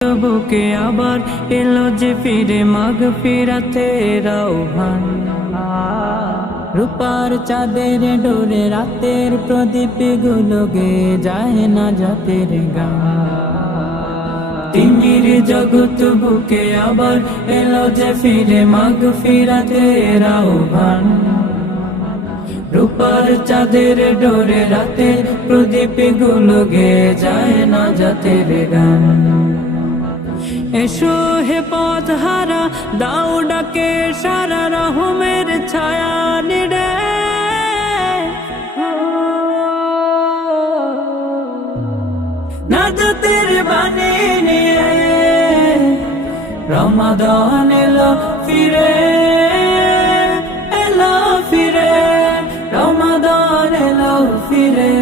বুকে আবার এলো যে ফিরে মাগফিরাতের আহ্বান। রূপার চাঁদের ডোরে রাতের প্রদীপ গুলো গে যায় না জাতের গান। তিমির জগৎ বুকে আবার এলো যে ফিরে মাগফিরাতের আহ্বান। রূপার চাঁদের ডোরে রাতের প্রদীপ গুলো গে যায় না জাতের গান। এসো হে পথ হারা দাও ডাকে সারা রহমের ছায়া নিড়ে। নাজাতের বাণী নিয়ে রমাদান এলো ফিরে, এলো ফিরে, রমাদান এলো ফিরে।